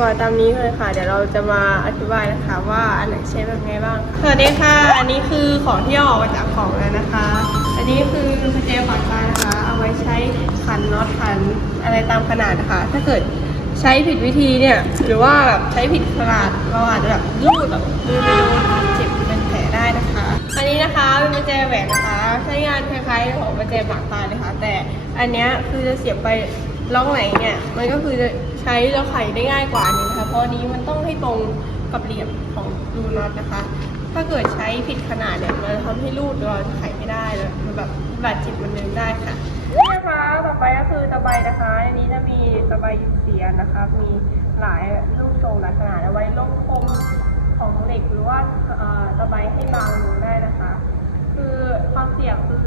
ก่อนตามนี้เลยค่ะเดี๋ยวเราจะมาอธิบายนะคะว่าอันไหนใช้แบบไงบ้างสวัสดีค่ะอันนี้คือของที่ออกมาจากของเลยนะคะ อันนี้คือกุญแจฝาท้ายนะคะเอาไว้ใช้ขันน็อตขันอะไรตามขนาดนะคะถ้าเกิดใช้ผิดวิธีเนี่ยหรือว่าแบบใช้ผิดขนาดเราอาจจะแบบรูดแบบมือไปโดนเจ็บเป็นแผลได้นะคะอันนี้นะคะเป็นกุญแจแหวนนะคะใช้งานคล้ายๆของกุญแจฝาท้ายเลยค่ะแต่อันเนี้ยคือจะเสียบไปล็อกไหนเนี่ยมันก็คือจะใช้แล้วไขได้ง่ายกว่านี้นะคะเพราะนี้มันต้องให้ตรงกับเหลี่ยมของรูน็อตนะคะถ้าเกิดใช้ผิดขนาดเนี่ยมันทำให้รูดเราไขไม่ได้แล้วมันแบบบาดเจ็บมันนึงได้ค่ะนี่นะคะต่อไปก็คือตะไบนะคะอันนี้จะมีตะไบเสียนนะคะมีหลายรูปทรงหลายขนาดเอาไว้ลงคมของเหล็กหรือว่าตะไบให้บางลงได้นะคะคือความเสี่ยงคือ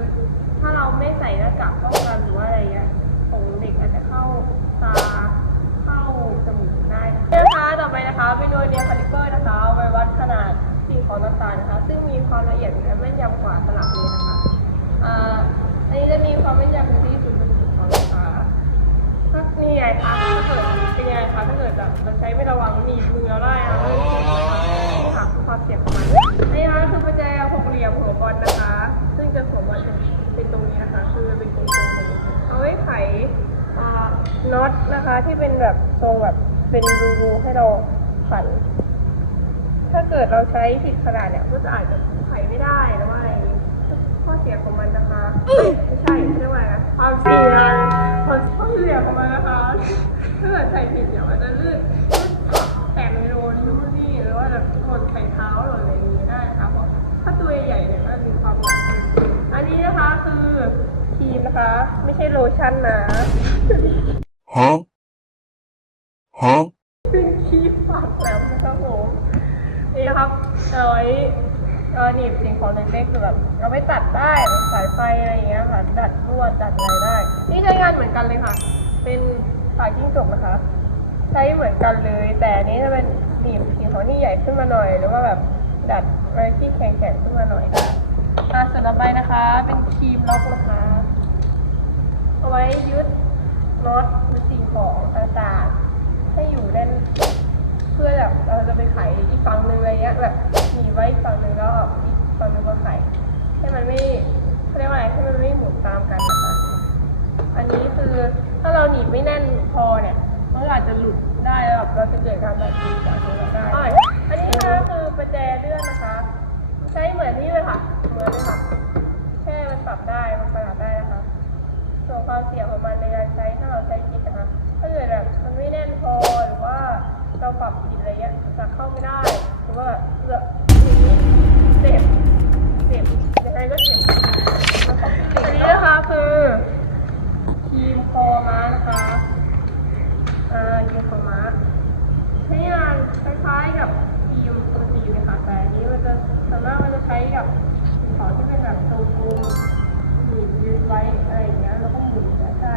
ถ้าเราไม่ใส่หน้ากากป้องกันหรือว่าอะไรเงี้ยของเด็กอาจจะเข้าตาเข้าจมูกได้นะคะต่อไปนะคะเป็นโดยเนียคาลิเปอร์นะคะเอาไว้วัดขนาดสิ่งของต่างๆนะคะซึ่งมีความละเอียดและแม่นยำกว่าตลับเมตรนะคะอันนี้จะมีความแม่นยำอยู่ที่0.2นะคะถ้านี่ไงคะถ้าเกิดเป็นยังไงคะถ้าเกิดแบบเราใช้ไม่ระวังหนีบมือเราได้นะนี่ค่ะคือความเสี่ยงของมันนี่นะคะคือกุญแจ6เหลี่ยมหัวบอลนะคะซึ่งจะหัวบอลเป็นตรงนี้นะคะคือเป็นกลมๆเลยเอาไว้ไขน็อตนะคะที่เป็นแบบทรงแบบเป็นรูๆให้เราขันถ้าเกิดเราใช้ผิดขนาดเนี่ยก็จะอาจจะไขไม่ได้หรือว่าอะไรข้อเสียของมันนะคะไม่ใช่เรียกว่าอะไรนะความเสี่ยงข้อเสียของมันนะคะถ้าเกิดใส่ผิดเนี่ยมันจะลื่นแต่ไม่โดนนู่นนี่หรือว่าแบบโดนไข่เท้าหรืออะไรอย่างนี้ได้นะคะเพราะถ้าตัวใหญ่เนี่ยมันมีความหนักอันนี้นะคะคือครีมนะคะไม่ใช่โลชั่นนะเป็นครีมปากแหลมนะครับผมนี่นะครับเอาไว้หนีบสิ่งของเล็กๆแบบเราไม่ตัดได้สายไฟอะไรอย่างเงี้ยค่ะดัดลวดดัดอะไรได้นี่ใช้งานเหมือนกันเลยค่ะเป็นสายจิ้งจกนะคะใช้เหมือนกันเลยแต่อันนี้จะเป็นหนีบสิ่งของที่ใหญ่ขึ้นมาหน่อยหรือว่าแบบดัดอะไรที่แข็งๆขึ้นมาหน่อยค่ะส่วนต่อไปนะคะเป็นครีมล็อกนะคะเอาไว้ยึดน็อตหรือสิ่งของต่างๆให้อยู่แน่นเพื่อแบบเราจะไปไขอีกฝั่งหนึ่งอะไรเงี้ยแบบหนีไว้อีกฝั่งหนึ่งแล้วอีกฝั่งหนึ่งมาไขให้มันไม่เขาเรียกว่าอะไรให้มันไม่หมุนตามกันนะคะอันนี้คือถ้าเราหนีไม่แน่นพอเนี่ยมันอาจจะหลุดได้แล้วเราจะเกิดการบาดเจ็บจากตรงนั้นได้อันนี้นะคะคือประแจเลื่อนนะคะใช้เหมือนนี่เลยค่ะเหมือนเลยค่ะแค่มันปรับได้มันปรับได้นะคะส่วนความเสี่ยงของมันในการใช้ถ้าเราใช้ผิดนะคะถ้าเกิดแบบมันไม่แน่นพอหรือว่าเราปรับผิดอะไรเงี้ยจะเข้าไม่ได้หรือว่าอย่างนี้เจ็บยังไงก็เจ็บอันนี้นะคะคือครีมคอม้านะคะครีมคอม้าใช้งานคล้ายๆกับครีมปกติเลยค่ะแต่อันนี้มันจะส่วนมากมันจะใช้กับของที่เป็นแบบตรงๆหนีบยืดไว้อะไรอย่างเงี้ยแล้วก็หมุนได้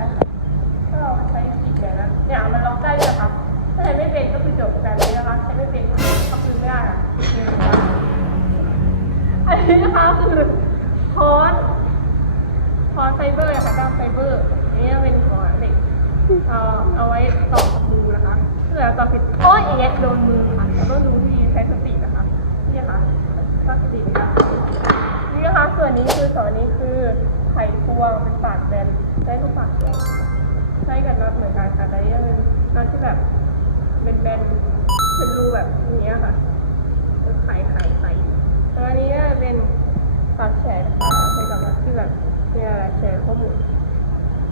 ถ้าเราใช้ผิดแบบนั้นเนี่ยมันล็อกได้เลยค่ะถ้าใช้ไม่เป็นก็คือจบแบบนี้นะคะใช้ไม่เป็นก็คือไม่ได้ค่ะอันนี้นะคะคือคอร์สไฟเบอร์ค่ะด้ามไฟเบอร์อันนี้เป็นคอร์สเหล็กเอาไว้ต่อกับมือนะคะถ้าเกิดต่อผิดโอ้ยอย่างเงี้ยโดนมือค่ะเราต้องดูที่ใช้สตินะคะนี่ค่ะตั้งสตินะคะนี่นะคะส่วนนี้คือนี้คือไขควงเป็นปากแบนใช้ทุกปากแบนใช้กับน็อตเหมือนกันค่ะแต่นี่เป็นน็อตที่แบบเป็นแบนเป็นรูแบบนี้ค่ะไขแล้วอันนี้ก็เป็นปากแฉกนะคะเป็นกับน็อตที่แบบเนี่ยแฉกข้อมูล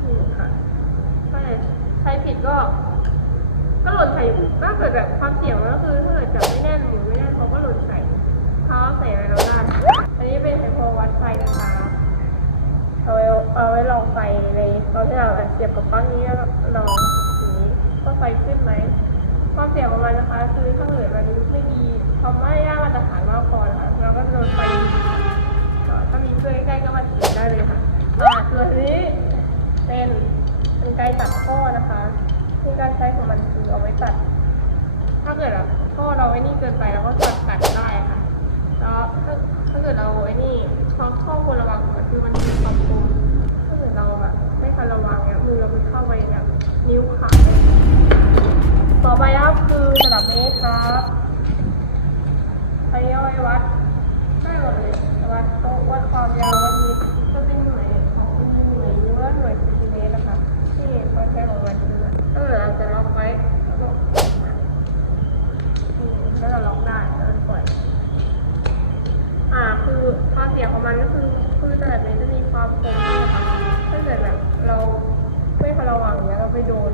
นี่ค่ะถ้าใช้ผิดก็หล่นใส่ถ้าเกิดแบบความเสี่ยงก็คือถ้าเกิดจับไม่แน่นหรือไม่แน่นเขาก็หล่นใส่เท้าใส่อะไรเราได้อันนี้เป็นไฮโฟวัดไฟนะคะเอาไว้ลองไฟในตอนที่เราเสียบกับปลั๊กนี้แล้วลองอย่างนี้ว่าไฟขึ้นไหมความเสี่ยงของมันนะคะคือถ้าเกิดมันไม่ดีทำให้ย่ามาตรฐานมากพอนะคะเราก็โดนไฟถ้ามีเพื่อนใกล้ๆก็มาเสียได้เลยค่ะส่วนนี้เป็นไกรตัดข้อนะคะที่การใช้ของมันคือเอาไว้ตัดถ้าเกิดข้อเราไอ้นี่เกินไปเราก็ตัดได้ค่ะแล้วถ้าเกิดเราไอ้นี่ข้อควรระวังมันคือมันมีความคมถ้าเกิดเราแบบไม่ทันระวังเนี่ยมือเราไปเข้าไปแบบนิ้วขาดต่อไปก็คือ ครับไปย่อยวัดได้หมดเลยวัดโต๊ะวัดความยาววัดนี้ก็เป็นหน่วยของหน่วยหรือว่าหน่วยเซนติเมตรนะคะที่เขาใช้ของวัดคือถ้าเราจะล็อกไว้แล้วก็แล้วเราล็อกได้แล้วปล่อยคือข้อเสียของมันก็คือแต่แบบนี้จะมีความคมนะคะถ้าเกิดแบบเราไม่ระวังเนี้ยเราไปโดน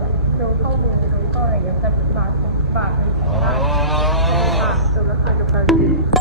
เข้ามือโดนเข้าอะไรอย่างเงี้ยจะบาดเลยได้ค่ะจุดละค่ะจุดละ